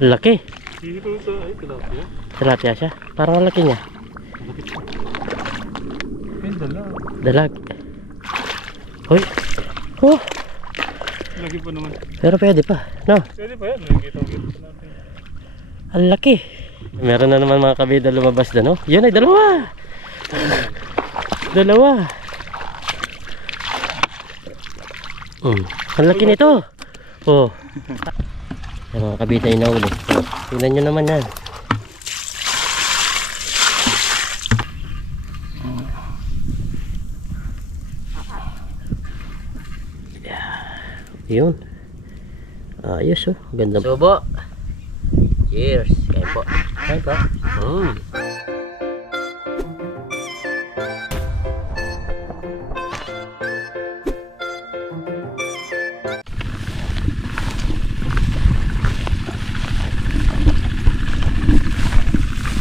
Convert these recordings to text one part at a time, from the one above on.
Laki. Dito sa ay tilapia. Tilapia siya. Parang ang laki niya. Ay, dalag. Dalag. Hoy. Oh. Lagi pa naman. Pero pwede pa. No? Pwede pa yan. Nakikita-kita natin. Ang laki. Meron na naman mga kabida lumabas na, no? Yun ay dalawa. Dalawa. Ang laki nito. Oh. Yung mga kabida yung nahuli. Oh. Tingnan nyo naman yan. Yun. Ayos oh. Ganda. Subo. Cheers. Kain po. Kain po.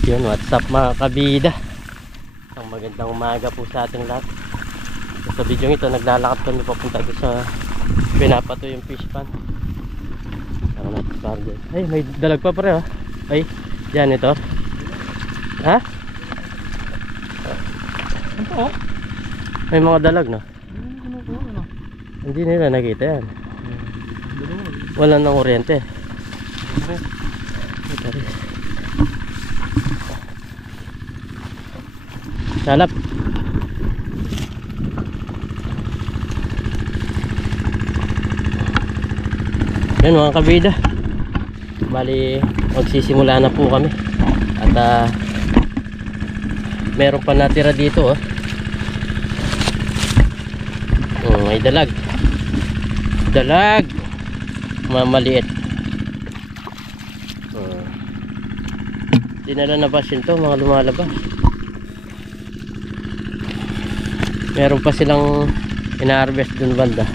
Yun, what's up mga kabida. Ang magandang umaga po sa ating lahat. Sa video ito naglalakad kami papunta doon sa pinapato yung fish pan. Ay, may dalag pa pare. Ay, janitor. Ha? Ano? May mga dalag no? Hindi nila nakita yan. Wala nang kuryente. Salap. Yan mga kabida, bali magsisimula na po kami. At meron pa natira dito may dalag. Dalag mamaliit. Dinala na basin to mga lumalabas. Meron pa silang ina-harvest dun banda.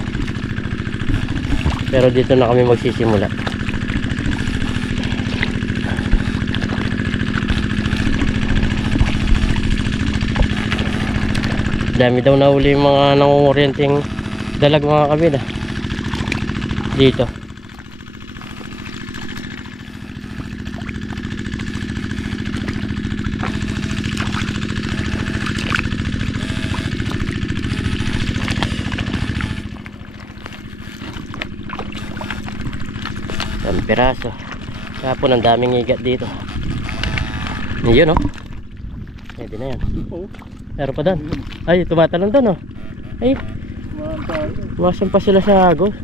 Pero dito na kami magsisimula. Dami daw nahuli yung mga nangunguryenteng dalag mga kabida dito. Ang piraso. Kapon ang daming igat dito. Yun oh. Pwede na yan. Meron pa doon. Ay, tumatalon doon oh. Ay, masan pa sila sa agos.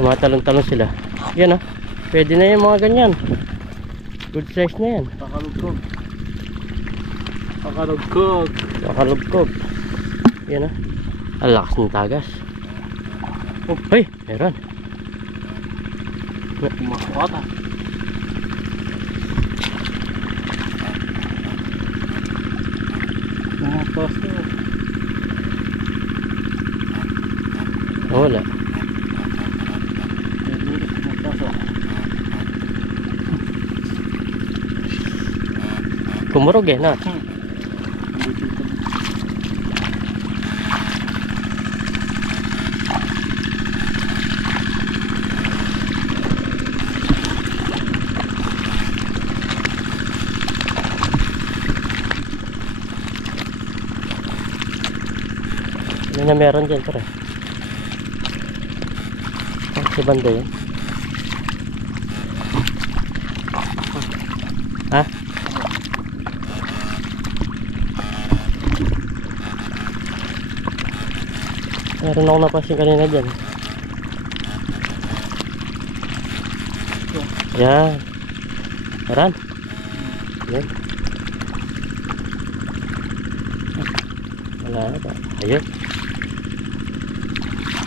Tumatalon-talon sila. Yan oh. Pwede na yung mga ganyan. Good size na yan. Pakalugkog. Pakalugkog. Pakalugkog. Yan ah. Ang lakas ng tagas. Oh, ay, meron. Makakota. Nakapas na. Wala. Kumurog eh na. Ano na meron dyan pare? Si banda yun. Ha? Meron ako napansin kanina dyan. Yan. Meron. Yan. Wala na ba? Ayun.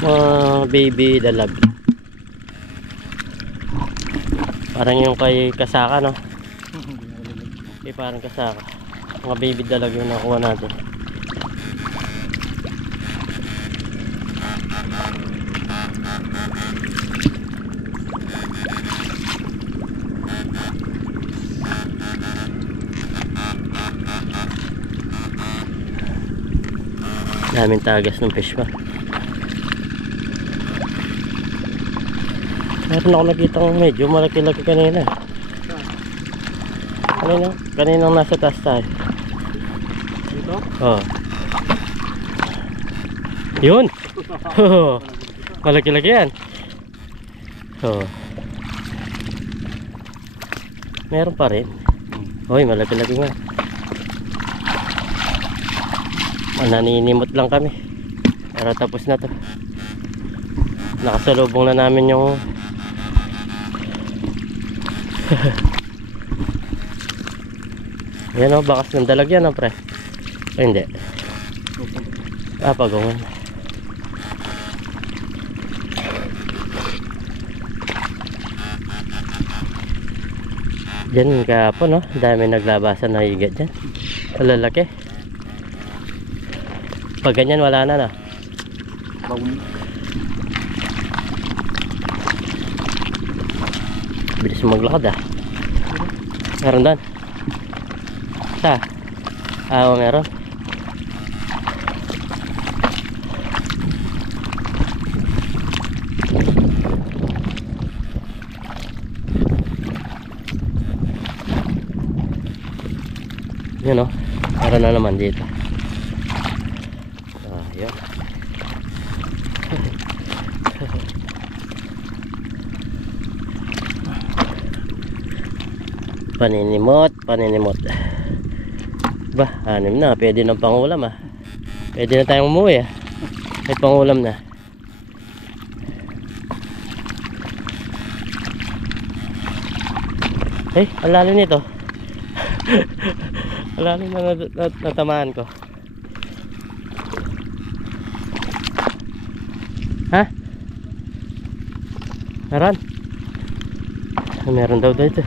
Mga baby dalag. Parang yung kay kasaka no? Parang kasaka. Mga baby dalag yung nakuha natin. Daming tagas ng fish pa. Meron ako nakita medyo malaki-laki kanina. Kaninang nasa taas tayo. Dito? Oh. Yun. Malaki-laki yan. Oh. Meron pa rin. Hoy, malaki-laki nga. Naninimot lang kami. Pero tapos na to. Nakasalubong na namin yung yan o, bakas ng dalag yan o pre. Ay hindi. Pagungan. Diyan kahapon no, dami naglabasan na higat dyan. Malalaki. Pag ganyan wala na na. Bilis maglakad ah. Meron doon. Sa? Oo, meron. Yun o. Meron na naman dito. Yun. Paninimot. Bah, anim na. Pwede ng pangulam ah. Pwede na tayong umuwi ah. May pangulam na. Ay, ang lalim nito. Ang lalim na natamaan ko. Ha? Meron? Meron daw dito.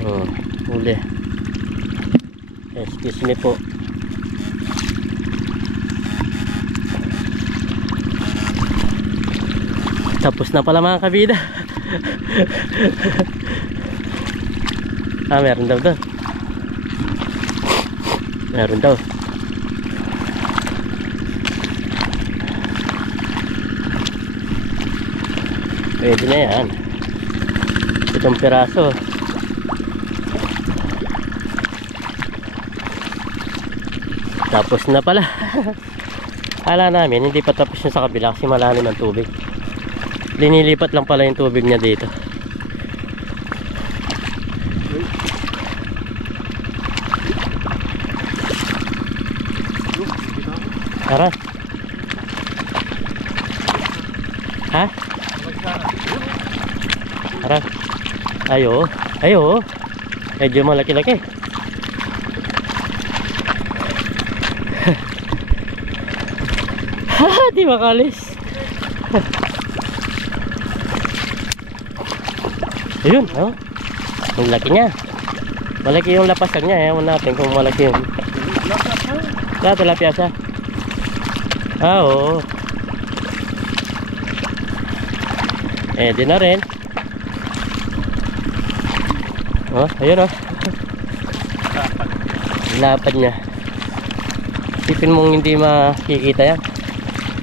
Oh, huli. Excuse me po. Tapos na pala mga kabida. Meron daw doon. Meron daw. Pwede na yan. Itong piraso. Tapos na pala. Kala namin hindi pa tapos yung sa kabila kasi malalim ang tubig. Linilipat lang pala yung tubig niya dito. Tara. Ha? Tara. Ayo. Ayo. Medyo malaki-laki. Di makalis. Ayun, oh. Ang laki niya. Malaki yung lapasan niya. Ewan natin kung malaki yung tilapia siya. Oo. Di na rin. Oh, ayun oh. Lapad niya. Isipin mong hindi makikita yan.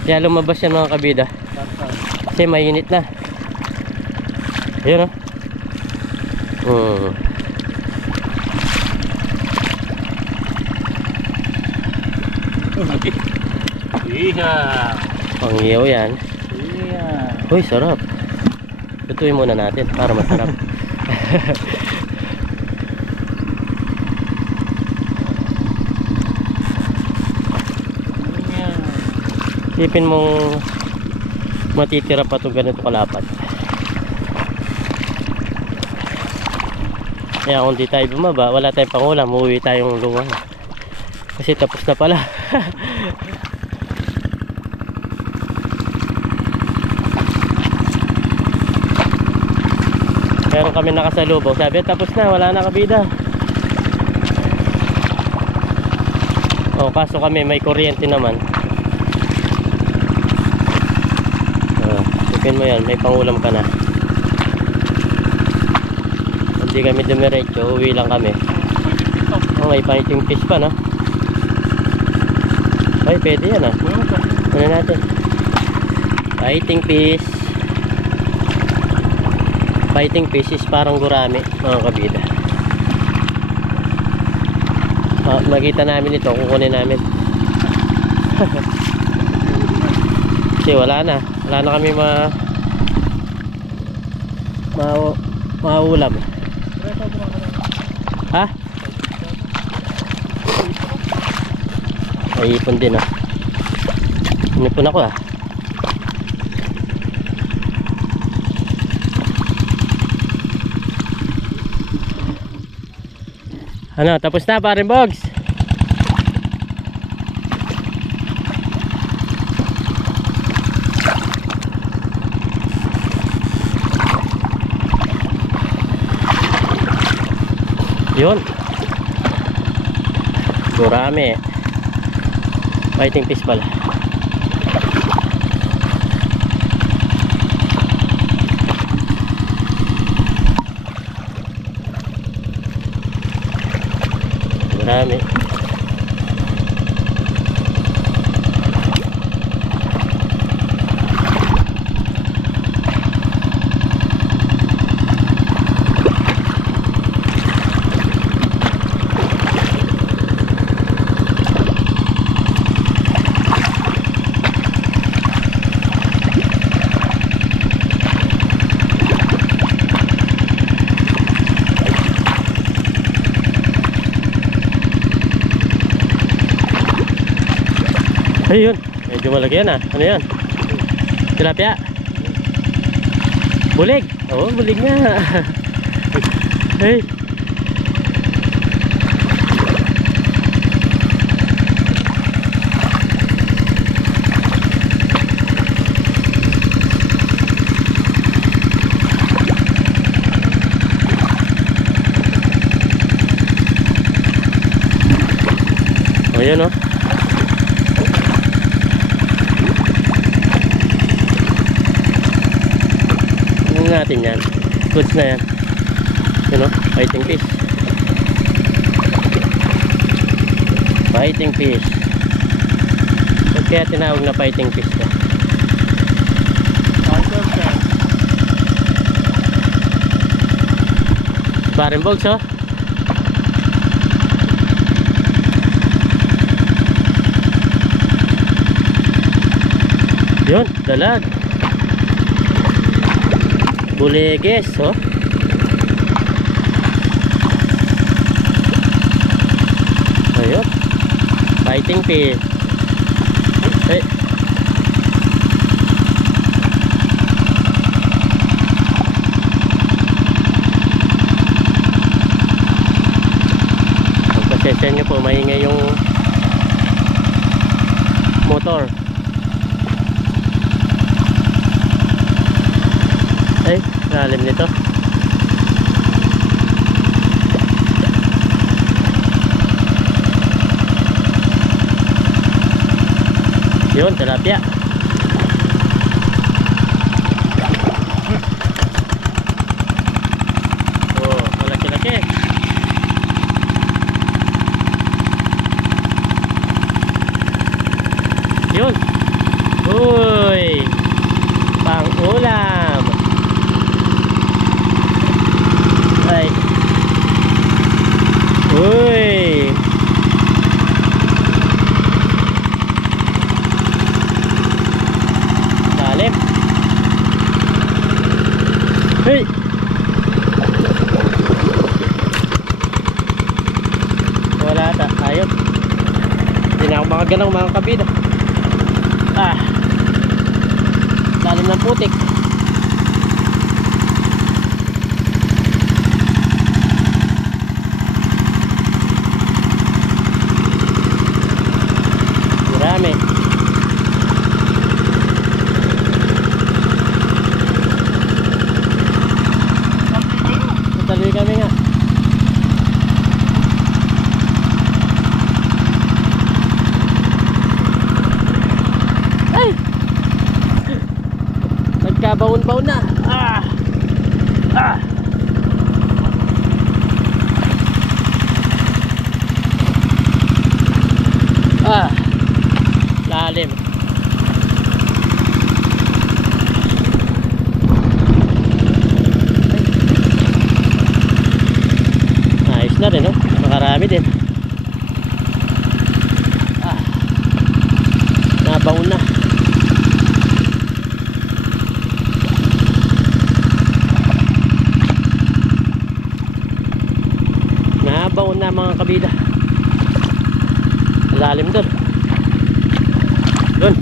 Kaya lumabas yan mga kabida. Kasi mainit na. Ayun oh. Pangyaw yan. Uy, sarap. Tutuin muna natin para masarap. Isipin mong matitira pa ito ganito kalapat. Kaya kung di tayo bumaba, wala tayong pangulam, uuwi tayong luwang. Kasi tapos na pala. Meron kami nakasalubong. Sabi, tapos na, wala na kabida. O, kaso kami may kuryente naman. isipin mo yan, may pangulam ka na. Hindi kami dumiretso, uwi lang kami. Oh, may fighting fish pa, no? Ay, pwede yan, ah. Ano natin? Fighting fish. Fighting fish is parang gurami, mga kabida. Makita namin ito, kukunin namin. Kasi wala na kami maulam. Ha? May ipon din, ah. Inipon ako, ah. Ano, tapos na parin Bogs? Yun. Gurami. Fighting fish pala. Gurami. Ayun, medyo malaki yan, ah. Ano yan? Tilapia? Bulig? Oo, bulig nga. Hey. Ayun, oh. Natin yan, goods na yan, you know, fighting fish. Fighting fish. Ba't kaya tinawag na fighting fish to? Parin Bogs, oh. Yun, dalag. Buliges, oh. Ayun. Fighting fish. Eh. Pagpasensya nyo po, maingay yung motor. Ay, lalim nito. Yun, tilapia. Oh, malaki-laki. Yun. Uy, pang-ulam. Ay. Uy. Lalim. Hey. Wala ata. Ayun. Hindi na ako makagalaw, mga kabida. Lalim ng putik. Marami. Tataluy kami nga. Ay! nagkabaon-baon na. Lalim. Ayos na rin, no? Makarami din. Nabaon na. Nabaon na mga kabida. Lalim doon. Doon.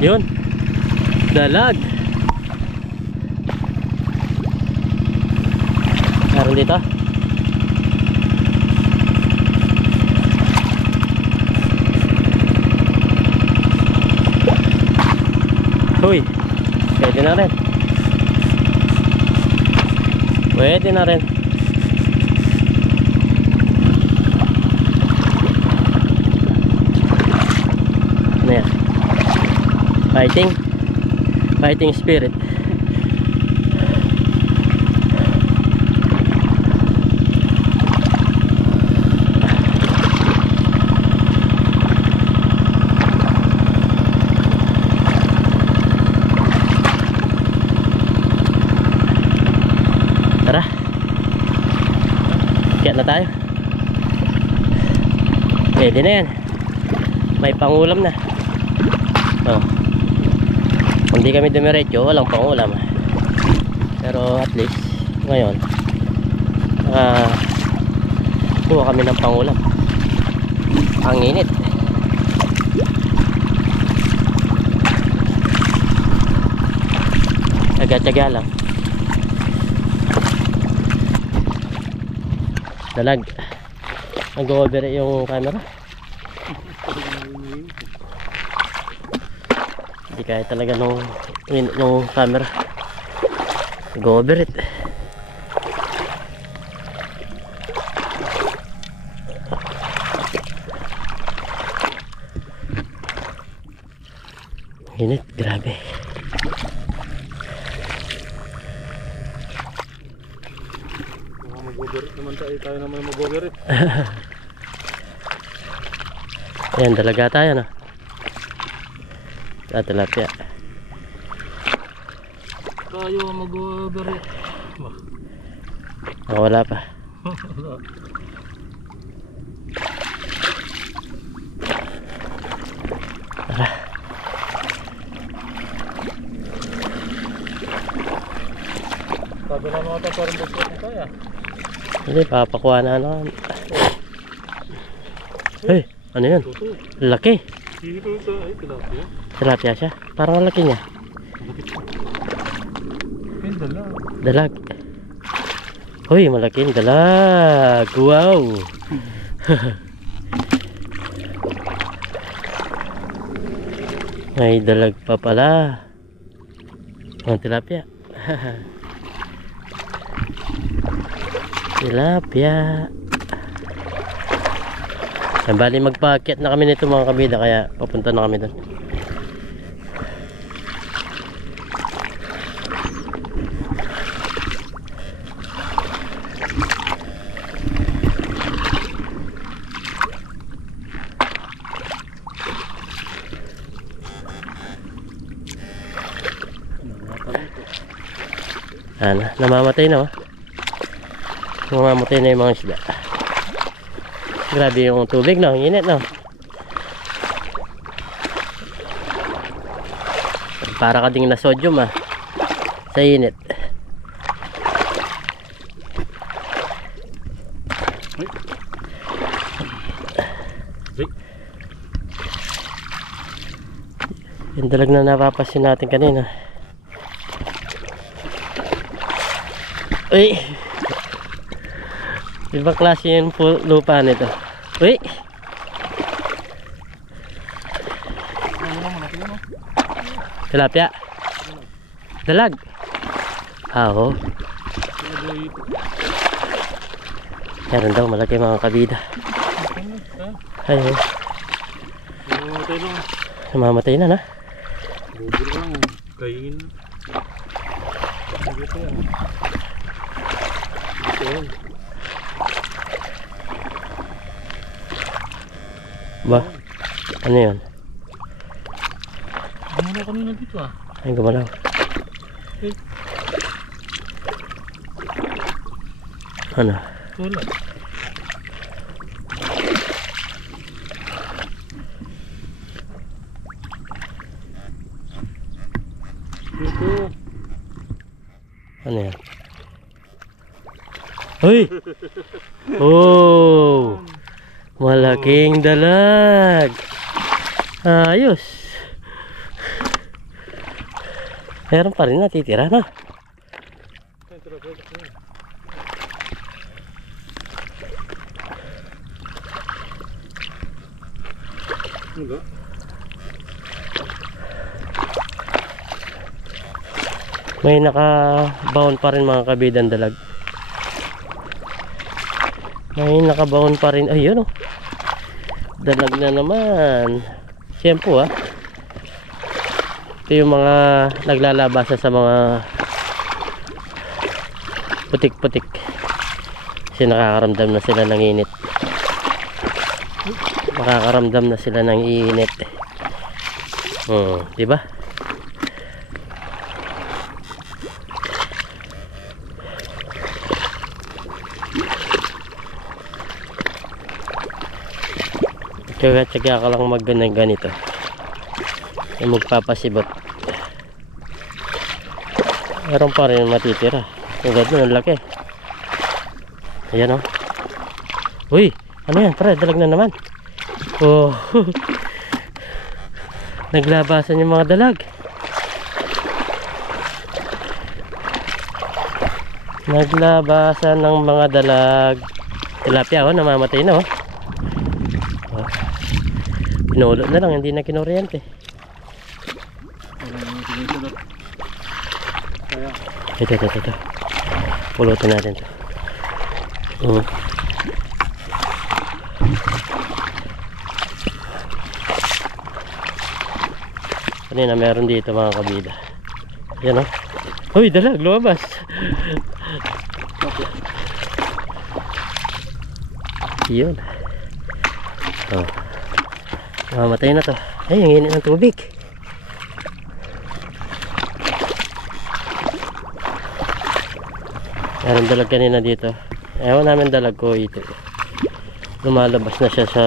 Yun. Dalag. Meron dito. Uy. Pwede na rin. Pwede na rin. Ano yan? Fighting spirit. Tara, kaya na tayo. Pwede na yan. May pangulam na. Kung di kami dumiretso, walang pangulam. Pero at least ngayon kuha kami ng pangulam. Ang init. Tsaga-tsaga lang. Dalag. Nag-over yung camera. Hindi kaya talaga nung camera. Nag-over it. Init, grabe. Mag-over naman tayo naman mag-over it. Ayan, dalaga tayo na. Tilapia. Tayo mag-over it. Wala pa. Tara. Sabi na mga ito, parang bukit na kaya. Hindi, papakuha na ano. Hey, ano yan? Laki. Dito sa tilapia. Tilapia siya. Parang ang laki niya. Yung dalag. Dalag. Uy, malaking dalag. Wow. May dalag pa pala. Ang tilapia. Tilapia. Bali magpaakyat na kami nito mga kabida, kaya papunta na kami doon. Ano, namamatay na, oh. Namamatay na yung mga isda. Grabe yung tubig, no? Init, no? Para ka ding na sodium, ah. Sa init. Yung dalag na napapasin natin kanina. Uy! Ibang klase yung lupa nito. Uy! Tilapia. Dalag. Oo. Meron daw malaki mga kabida. Ay, Namamatay lang. namamatay na na. Bubur lang. Kainin na. Dito yan. Dito yun. Ba? Ano yun? Gumalaw kanina dito ah. Ay, gumalaw. Eh, Ano? wala. Dito. Ano yan? Uy! Oh! Malaking dalag! Ayos! Meron pa rin natitira na. Enggak. May nakabaon pa rin mga kabidang dalag. May nakabaon pa rin. Ayun oh. Dalag na naman. Siyempo ah. Ito yung mga naglalabasa sa mga putik-putik. Kasi nakakaramdam na sila ng init. Makakaramdam na sila ng init. Diba? Tsaga-tsaga ka lang ganito. Ay magpapasibot. Meron pa rin matitira. Tulad nun, ang laki. Ayan o. Uy, ano yan? Tara, dalag na naman. Oh. Naglabasan yung mga dalag. Naglabasan ng mga dalag. Tilapia, oh, namamatay na, oh. Pinulot na lang, hindi na kinuryente. Ito. Pulutin natin to. Kanina meron dito mga kabida. Yan o. Uy, dalag, lumabas. Yun. Oh. Mamatay na to. Ay, ang init ng tubig. Meron dalag kanina dito. Ewan namin dalag ko ito. Lumalabas na siya sa...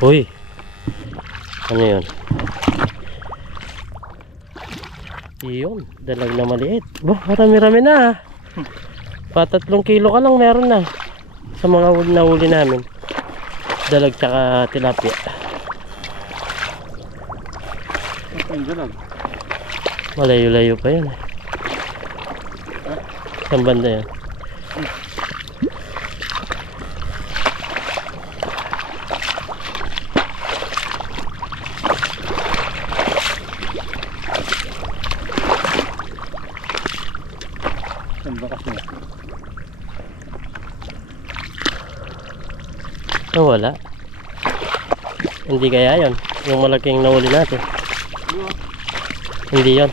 Uy! Ano yun? Yun, dalag na maliit. Bah, marami-rami na. Pa 3 kilo ka lang meron na. Sa mga nahuli namin. Dalag tsaka tilapia. Ang dalag. Malayo-layo pa yan. Saan banda yan? Ang bakas mo. Oh, wala. Hindi kaya yon yung malaking nahuli natin. Hindi yon.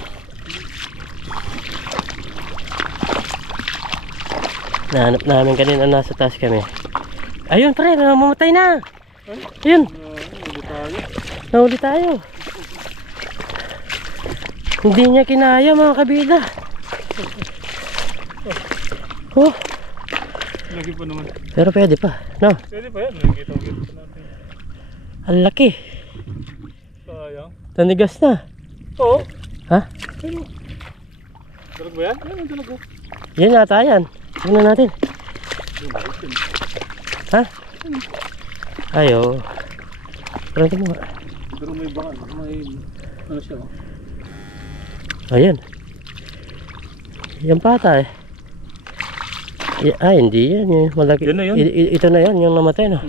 Nahanap namin kanina, nasa taas kami. Ayun pre, namamatay na. Ayun, nahuli tayo. Hindi niya kinaya mga kabida. Oh, Lagi pa naman. pero pwede pa, no? Pwede pa yan. Nakikita pa natin. Ang laki. Sayang. Tanigas na. Oo. Ha? Ano? Dalag ba yan? Ano dalag ko? Yan yata yan. Tingnan natin. Ha? Ayo. Pero ito mo. Pero may baka. May... Ano siya? Oh. Ayan. Yan pata eh. Hindi yan. Yung malaki. Yan na yun. Ito na yan. Yung namatay no.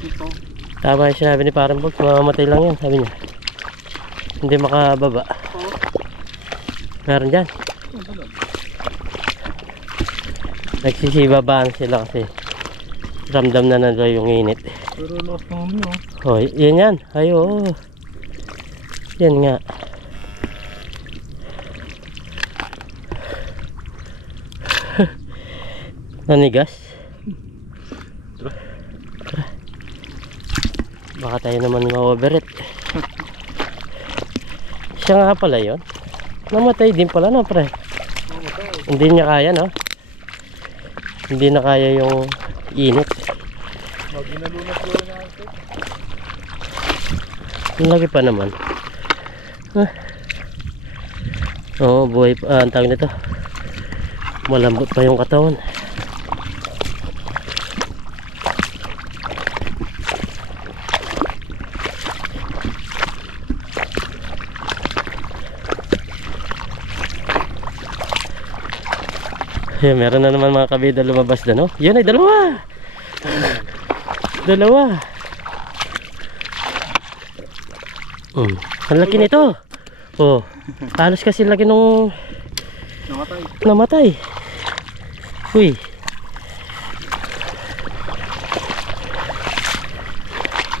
Ito. Tama yung sinabi ni Parang Bolt. Mamamatay lang yan. Sabi niya. Hindi makababa. Meron dyan. Nagsisibabaan sila kasi ramdam na nandun yung init. Pero lakas ng ulo. Oh, yan yan. Ayo. Yan nga. Nanigas. Tara. Baka tayo naman ma-overit. Siya nga pala yun. Namatay din pala na pre. Hindi niya kaya no. Hindi na kaya yung init. Ang laki pa naman. Oo, buhay pa. Ang tawag nito, malambot pa yung katawan. Yan, meron na naman mga kabida lumabas na, no? Yan ay dalawa! Dalawa! Ang laki nito! Oh, halos kasi laki nung namatay. Uy!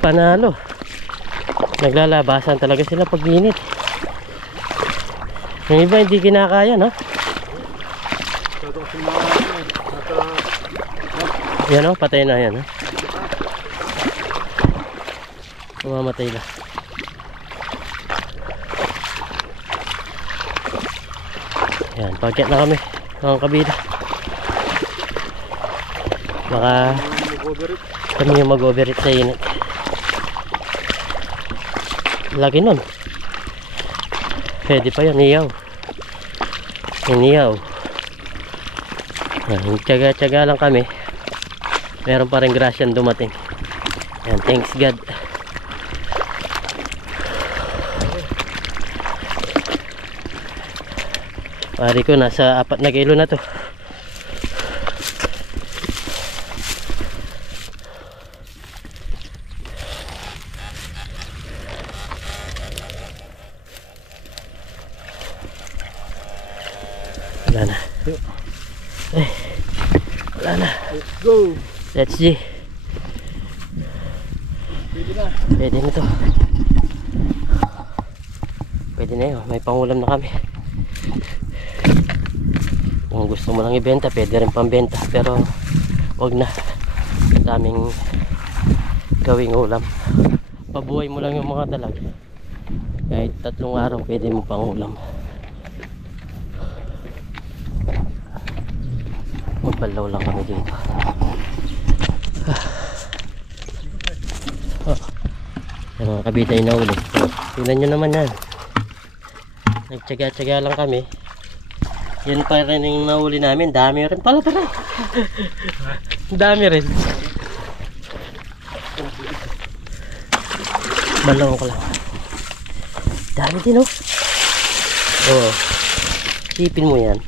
Panalo! Naglalabasan talaga sila pag init. Yung iba hindi kinakaya, no? Yan o, patay na yan. Mamatay na. Yan, pagkat na kami mga kabida. Baka kami yung mag-overit sa init. Lagi nun. Pwede pa yan, iyaw. Iniyaw. Tsaga-tsaga lang kami. Meron pa rin grasyang dumating. Yan, thanks God. Pari ko nasa 4 na kilo na to. Wala na. Eh, wala na. Let's go. Let's see. Pwede na. Pwede na to. Pwede na yun. May pangulam na kami. Kung gusto mo lang ibenta, pwede rin pambenta. Pero wag na. Daming gawing ulam. Pabuhay mo lang yung mga dalag. Kahit 3 araw, pwede mo pangulam. Magpalaw lang kami dito. Yung mga kabita yung nahuli. Tingnan nyo naman yan. Nagtsaga-tsaga lang kami. Yan pa rin yung nahuli namin. Dami rin pala pala. Dami rin. Balawang ko lang. Dami din oh. Oo. Sipin mo yan.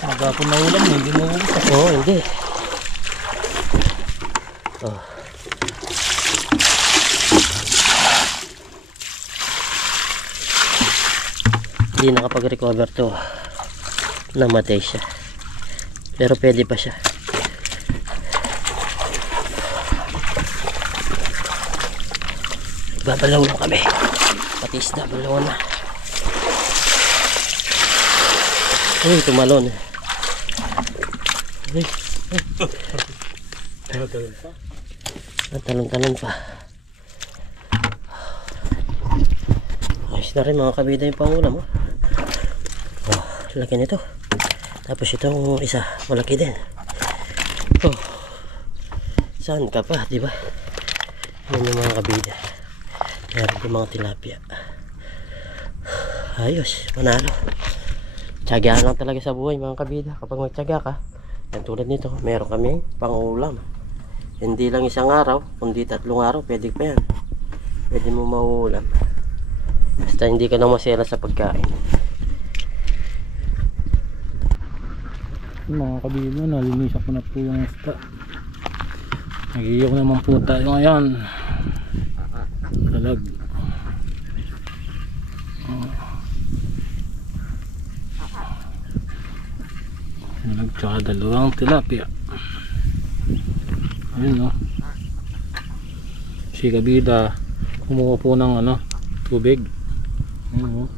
Magapon na ulam, hindi mo ulam. Oo, hindi. Oh. Hindi nakapag-recover to. Namatay siya. Pero pwede pa siya. Babalaw na kami. Pati isda, balaw na. Uy, tumalon. Uy. Talon-talon pa. Ayos na rin mga kabida yung pangulam. Oh, laki nito. Tapos itong isa, malaki din. Oh, saan ka pa, diba? Yan yung mga kabida. Meron yung mga tilapia. Ayos, manalo. Tsagaan lang talaga sa buhay mga kabida. Kapag magtsaga ka, yan tulad nito, meron kami pangulam. Hindi lang isang araw, kundi 3 araw, pwede pa yan. Pwede mo mauulam. Basta hindi ka nang masela sa pagkain. Mga kabila, nalinisan ko na po yung isda. Nag-iiyak naman po tayo ngayon. Dalag. Dalag tsaka 2 tilapia. Ayun no. si Kabida kumuha po ng ano, tubig. Ayun, oh.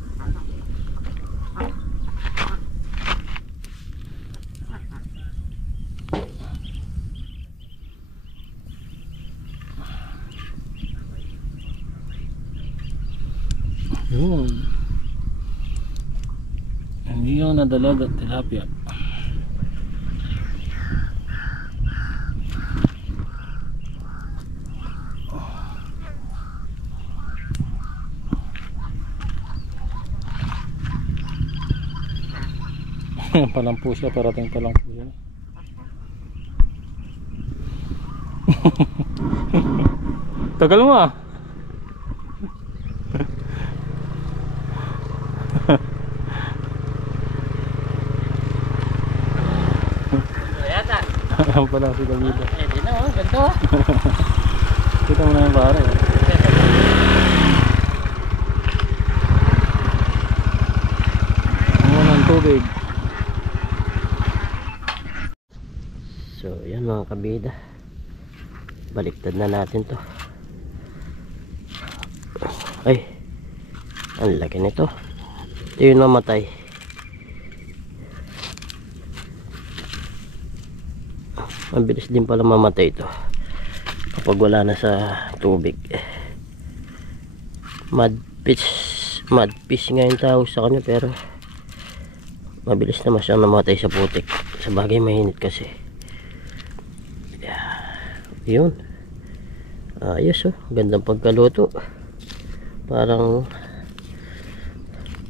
Yun. Hindi yun na dalaga tilapia. Palang po siya, parating palang po siya. Tagal mo ah. Yata. Alam pala si Kabida. Eh di na oh, ganito. Kita mo na yung pare. Kumuha ng tubig. So yan mga kabida, baliktad na natin to. Ay, ang laki nito. Ito yung namatay. Mabilis din pala mamatay ito kapag wala na sa tubig. Mudfish nga yung tawag sa kanya, pero mabilis naman siyang namatay sa putik. Sa bagay mainit kasi. Yun, ayos oh, gandang pagkaluto, parang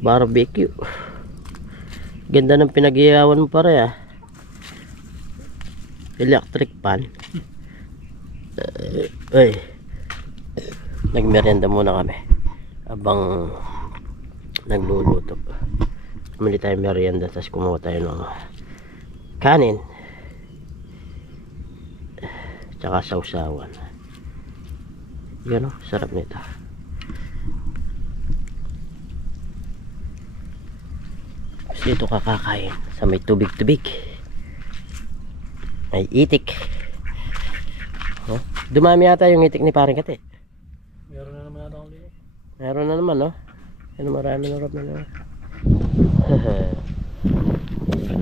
barbecue. Ganda ng pinag-iyawan mo pare ah. Electric pan. Ay, nagmerienda muna kami habang nagluluto. Bumili tayo merienda, tapos kumuha tayo ng kanin tsaka sausawan. Yan o, sarap nito. Dito kakakain sa may tubig-tubig, may itik. Oh, dumami yata yung itik ni paring Kate. Meron na naman ata akong liyo. Meron na naman, no? Ano, marami na rap na naman.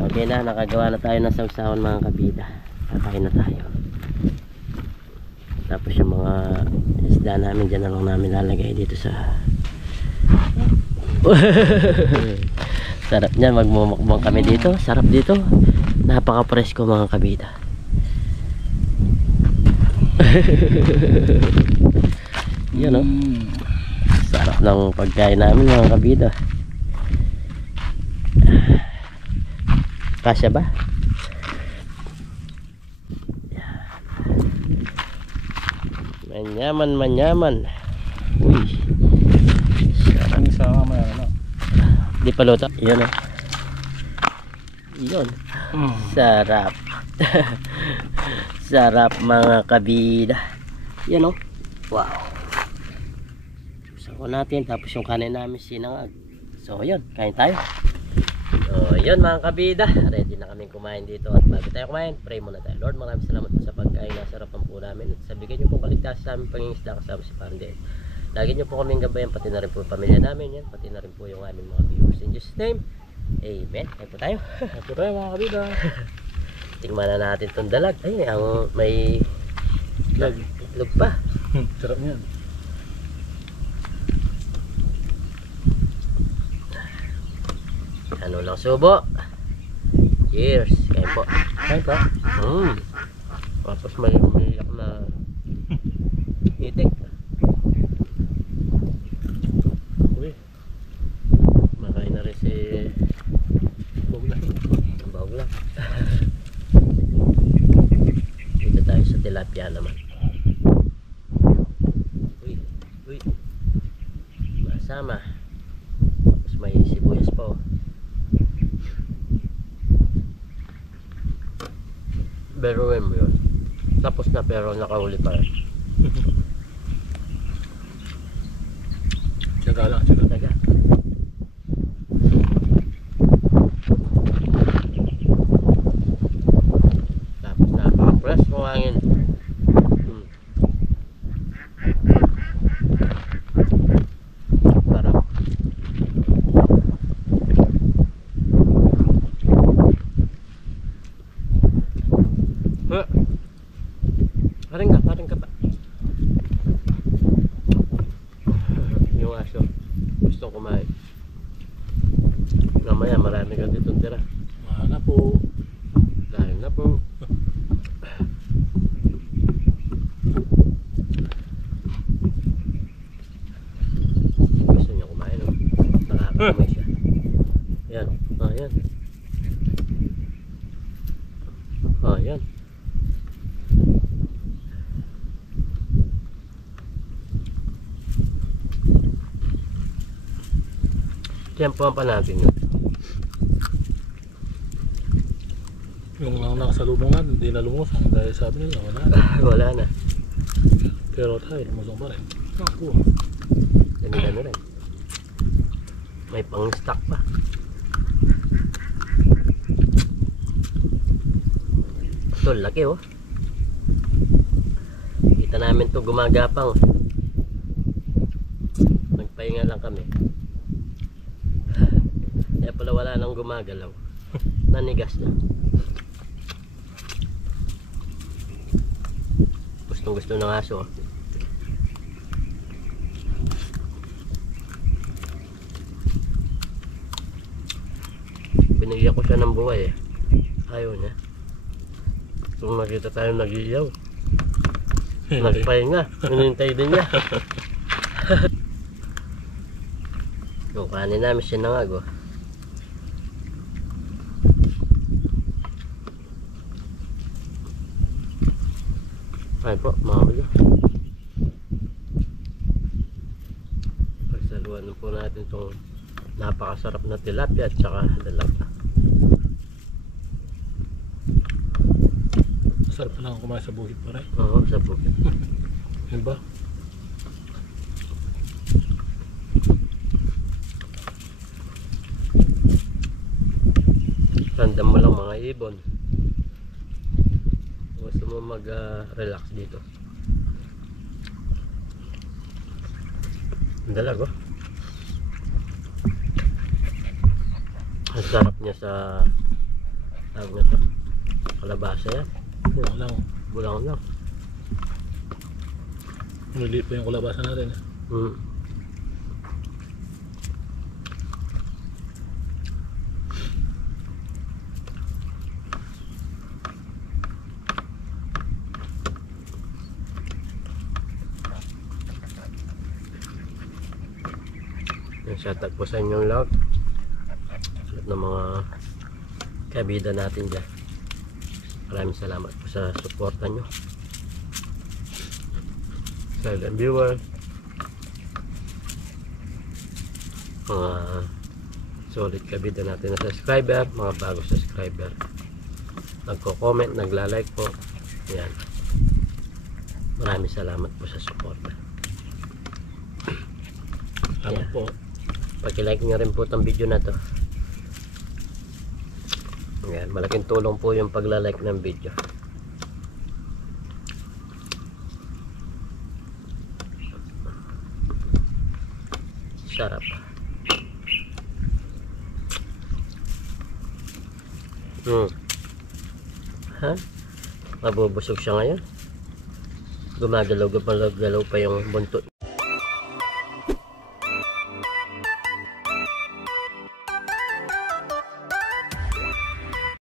Okay na, nakagawa na tayo ng sausawan mga kabida. Kakain na tayo. Tapos yung mga isda namin dyan na lang namin lalagay dito sa sarap niyan, magmumukbang kami dito. Sarap dito, napaka presko mga kabida. Yan o, sarap ng pagkain namin mga kabida. Kasya ba? Manyaman. Uy, Ang isa mamaya na. di pa luto. Yun o. Yun. Sarap. Sarap mga kabida. Yan o. Wow. Susan ko natin. Tapos yung kanin namin sinangag. So yun, kain tayo. So yun mga kabida, ready na kaming kumain dito. At bago tayo kumain, pray muna tayo. Lord, maraming salamat sa pagkain na sarapan po namin. At sabigyan niyo po kaligtas sa aming pangingisda kasama si Parandel. Lagi niyo po kaming gabayan, pati na rin po yung pamilya namin yan, pati na rin po yung aming mga viewers. In Jesus' name, amen. Kain po tayo. Kain po tayo mga kabida. Tingnan na natin itong dalag. Ay, ang may itlog pa. Sarap niyan. Ano lang subo. Cheers. Kain po. Kain pa. Tapos may umiyak na itik. Uy, makain na rin si Boglang. Dito tayo sa tilapia naman. Uy, masama. Tapos may sibuyas pa oh. Beruin mo yun. Tapos na pero nakahuli pa rin. Tiyaga lang, tiyaga. Taga. Tapos napaka-fresh ng hangin. itong tira. Mahal na po. Dahil na po. Gusto niya kumain, no? Nakakamay siya. Yan. Ah, yan. Ah, yan. Tiyempohan pa natin yun. Yung lang nakasalubong natin, hindi na lumusong dahil sabi nila wala na. Wala na. Pero tayo, lumusong pa rin. Naku. Ganila na rin. May pang-stock pa. Ito, laki oh. Kita namin to gumagapang. Nagpahinga lang kami. Kaya pala wala nang gumagalaw. Nanigas na. Gustong gusto ng aso. Binigyan ko siya ng buhay eh. Ayaw niya. Kung nakita tayo nag-iyaw, nagpahinga, hinintay din niya. Yung kanin namin sinangag oh. Ay po, mga kuya. Pagsaluan po natin itong napakasarap na tilapia at saka dalaga. Masarap na lang kumain sa bukid pa rin. Oo, sa bukid. Yan ba? Tandem mo lang mga ibon. Gusto mo mag-relax dito. Ang dalago. Ang sarap niya sa tawag na to. Kalabasa yan. Bulang lang. Bulang lang. Maliliit pa yung kulabasan natin. Hmm. Shoutout po sa inyong lahat. Lahat ng mga kabida natin dyan. Maraming salamat po sa suporta nyo. Silent viewer, mga solid kabida natin na subscriber, mga bagong subscriber, nagko-comment, nagla-like po. Yan. Maraming salamat po sa suporta. Salamat po. Paki-like nyo rin po itong video na to. Ayan, malaking tulong po yung pagla-like ng video. Sarap. Ha? Mabubusog siya ngayon. Gumagalaw pa yung buntot.